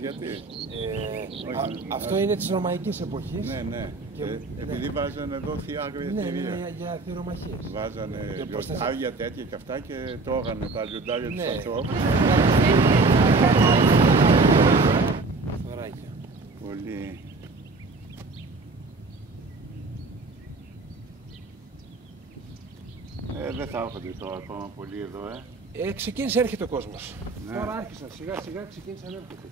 ξέρεις γιατί? Αυτό είναι της Ρωμαϊκής εποχής. Ναι, ναι. Επειδή βάζανε εδώ θεία αγριατηρία. Ναι, για θηρομαχίες. Βάζανε λιοντάρια τέτοια και αυτά και τρώγανε τα λιοντάρια τους ανθρώπους. Θωράκια. Πολύ. Δεν θα έρχονται τώρα ακόμα πολύ εδώ, Ξεκίνησε, έρχεται ο κόσμος. Ναι. Τώρα άρχισαν, σιγά σιγά ξεκίνησαν να έρχονται.